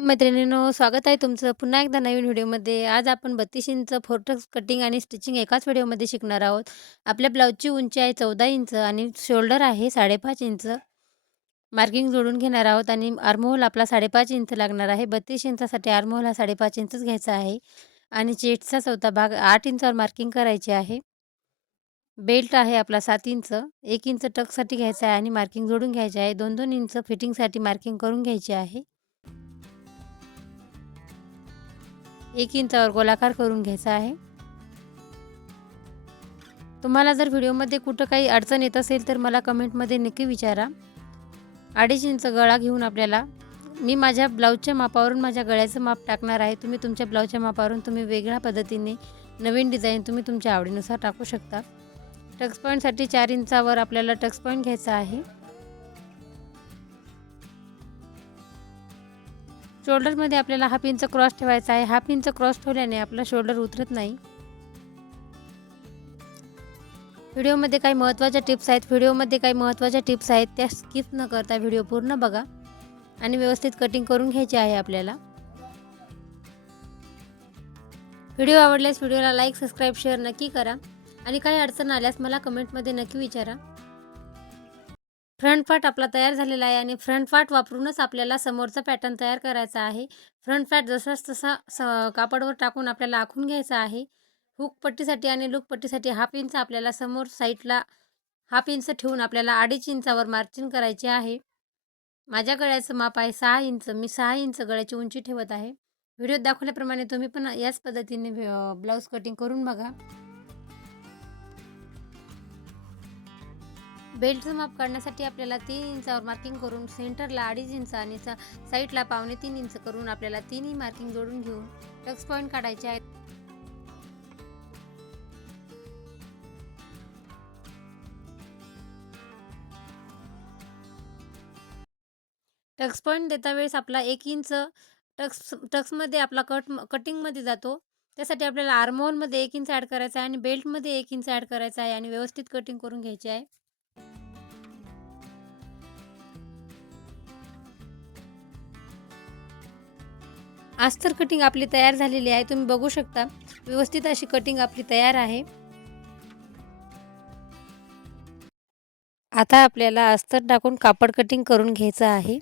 मैत्रिणींनो, स्वागत आहे तुमचं पुन्हा एकदा नवीन व्हिडिओमध्ये. आज आपण 32 इंच फोर्टक्स कटिंग आणि स्टिचिंग एकाच व्हिडिओमध्ये शिकणार आहोत. आपल्या ब्लाऊजची उंची आहे 14 इंच आणि शोल्डर आहे 5.5 इंच. मार्किंग जोडून घेणार आहोत आणि आर्मोहोल आपला 5.5 इंच लागणार आहे. 32 इंचासाठी आर्मोहोल हा 5.5 इंचच घ्यायचा आहे आणि चेट्सचा चौथा भाग आठ इंचावर मार्किंग करायची आहे. बेल्ट आहे आपला सात इंच. एक इंच टकसाठी घ्यायचा आहे आणि मार्किंग जोडून घ्यायचे आहे. 2-2 इंच फिटिंगसाठी मार्किंग करून घ्यायची आहे. एक इंचावर गोलाकार करून घ्यायचा आहे. तुम्हाला जर व्हिडिओमध्ये कुठं काही अडचण येत असेल तर मला कमेंटमध्ये नक्की विचारा. अडीच इंच गळा घेऊन आपल्याला मी माझ्या ब्लाऊजच्या मापावरून माझ्या गळ्याचं माप टाकणार आहे. तुम्ही तुमच्या ब्लाऊजच्या मापावरून तुम्ही वेगळ्या पद्धतीने नवीन डिझाईन तुम्ही तुमच्या आवडीनुसार टाकू शकता. टक्स पॉईंटसाठी चार इंचावर आपल्याला टक्स पॉईंट घ्यायचा आहे. शोल्डरमध्ये आपल्याला हाफ इंच क्रॉस ठेवायचा आहे. हाफ इंच क्रॉस ठेवल्याने आपला शोल्डर उतरत नाही. व्हिडिओमध्ये काही महत्त्वाच्या टिप्स आहेत. व्हिडिओमध्ये काही महत्त्वाच्या टिप्स आहेत. त्या स्किप न करता व्हिडिओ पूर्ण बघा आणि व्यवस्थित कटिंग करून घ्यायची आहे आपल्याला. व्हिडिओ आवडल्यास व्हिडिओला लाईक सबस्क्राईब शेअर नक्की करा आणि काही अडचण आल्यास मला कमेंटमध्ये नक्की विचारा. फ्रंट पार्ट आपला तयार झालेला आहे आणि फ्रंट पार्ट वापरूनच आपल्याला समोरचा पॅटर्न तयार करायचा आहे. फ्रंट पार्ट जसाच तसा स कापडवर टाकून आपल्याला आखून घ्यायचा आहे. हुक पट्टीसाठी आणि लुक पट्टीसाठी हाफ इंच आपल्याला समोर साईडला हाफ इंच ठेवून आपल्याला अडीच इंचावर मार्चिंग करायचे आहे. माझ्या गळ्याचं माप आहे सहा इंच. मी सहा इंच गळ्याची उंची ठेवत आहे. व्हिडिओत दाखवल्याप्रमाणे तुम्ही पण याच पद्धतीने ब्लाऊज कटिंग करून बघा. बेल्टचं माप काढण्यासाठी आपल्याला तीन इंचावर मार्किंग करून सेंटरला अडीच इंच आणि साईडला पावणे तीन इंच करून आपल्याला तिन्ही मार्किंग जोडून घेऊन टक्स पॉईंट काढायचे आहेत. टक्स पॉईंट देता वेळेस आपला एक इंच टक्स टक्समध्ये आपला कट कटिंगमध्ये जातो. त्यासाठी आपल्याला आर्मोलमध्ये एक इंच ॲड करायचा आहे आणि बेल्टमध्ये एक इंच ॲड करायचा आहे आणि व्यवस्थित कटिंग करून घ्यायची आहे. अस्तर कटिंग आपली तयार झालेली आहे. तुम्ही बघू शकता. व्यवस्थित अशी कटिंग आपली तयार आहे. आता आपल्याला अस्तर टाकून कापड कटिंग करून घ्यायचं आहे.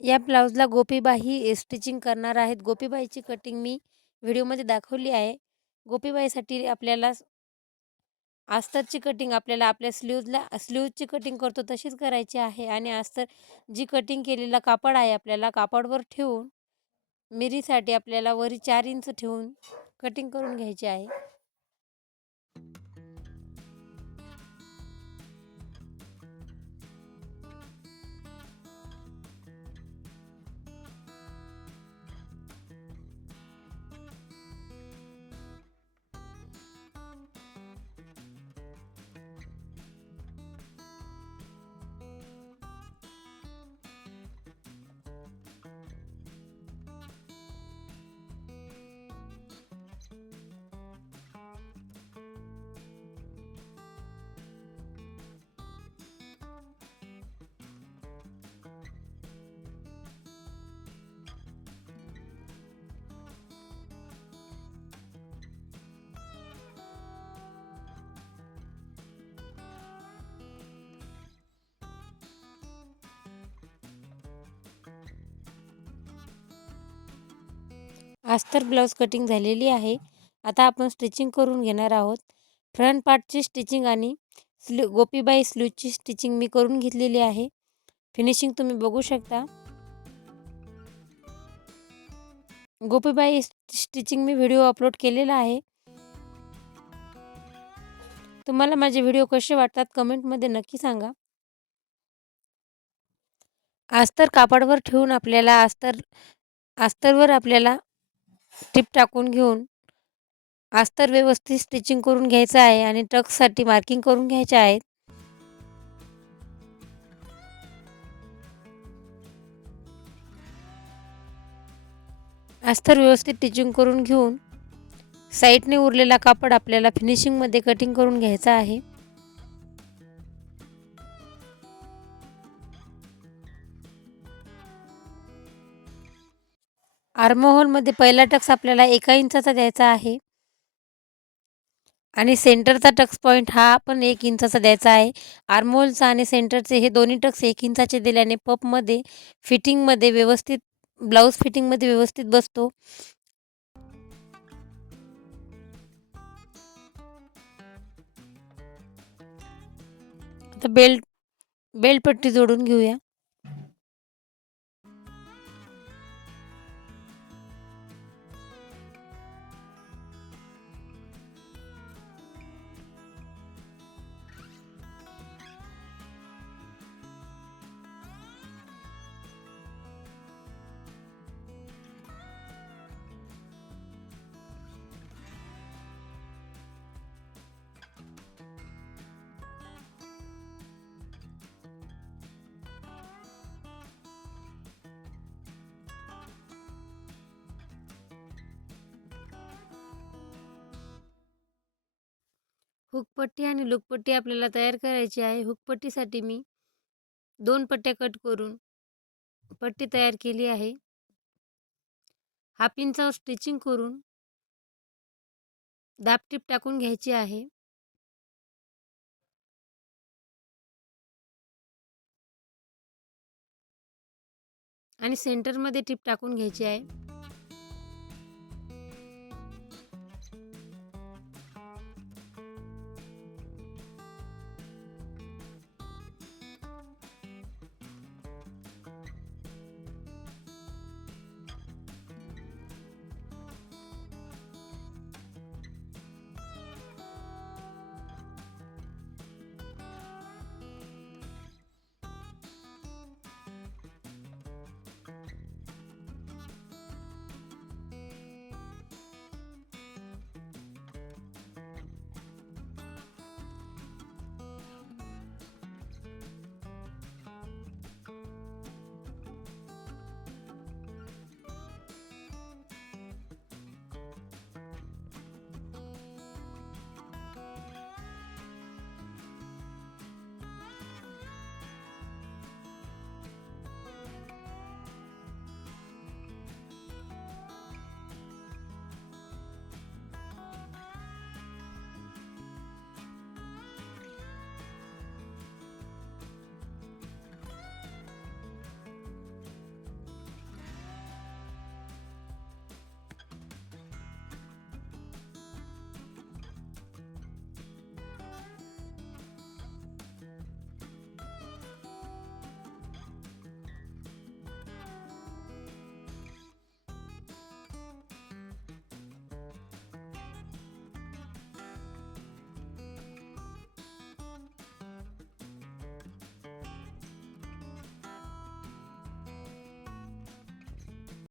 या ब्लाऊजला गोपीबाई स्टिचिंग करणार आहेत. गोपीबाईची कटिंग मी व्हिडिओमध्ये दाखवली आहे. गोपीबाईसाठी आपल्याला अस्तरची कटिंग आपल्याला आपल्या स्लीवला स्लीवची कटिंग करतो तशीच करायची आहे. आणि अस्तर जी कटिंग केलेला कापड आहे आपल्याला कापडवर ठेवून मिरीसाठी आपल्याला वरी चार इंच ठेवून कटिंग करून घ्यायची आहे. आस्तर ब्लाऊज कटिंग झालेली आहे. आता आपण स्टिचिंग करून घेणार आहोत. फ्रंट पार्टची स्टिचिंग आणि स्लू गोपीबाई स्लूची स्टिचिंग मी करून घेतलेली आहे. फिनिशिंग तुम्ही बघू शकता. गोपीबाई स्टिचिंग मी व्हिडिओ अपलोड केलेला आहे. तुम्हाला माझे व्हिडिओ कसे वाटतात कमेंटमध्ये नक्की सांगा. अस्तर कापडवर ठेवून आपल्याला अस्तर अस्तरवर आपल्याला टिप टाकून घेऊन अस्तर व्यवस्थित स्टिचिंग करून घ्यायचं आहे आणि टक्ससाठी मार्किंग करून घ्यायचे आहेत. अस्तर व्यवस्थित टिचिंग करून घेऊन साईडने उरलेला कापड आपल्याला फिनिशिंगमध्ये कटिंग करून घ्यायचा आहे. आर्महोलमध्ये पहिला टक्स आपल्याला एका इंचाचा द्यायचा आहे. आणि सेंटरचा टक्स पॉईंट हा पण एक इंचाचा द्यायचा आहे. आर्महोलचा आणि सेंटरचे हे दोन्ही टक्स एक इंचाचे दिल्याने पपमध्ये फिटिंगमध्ये व्यवस्थित ब्लाऊज फिटिंगमध्ये व्यवस्थित बसतो. आता बेल्ट बेल्टपट्टी जोडून घेऊया. हुकपट्टी आणि लुकपट्टी आपल्याला तयार करायची आहे. हुकपट्टीसाठी मी दोन पट्ट्या कट करून पट्टी तयार केली आहे. हाफ इंचावर स्टिचिंग करून दाबटीप टाकून घ्यायची आहे. आणि सेंटरमध्ये टीप टाकून घ्यायची आहे.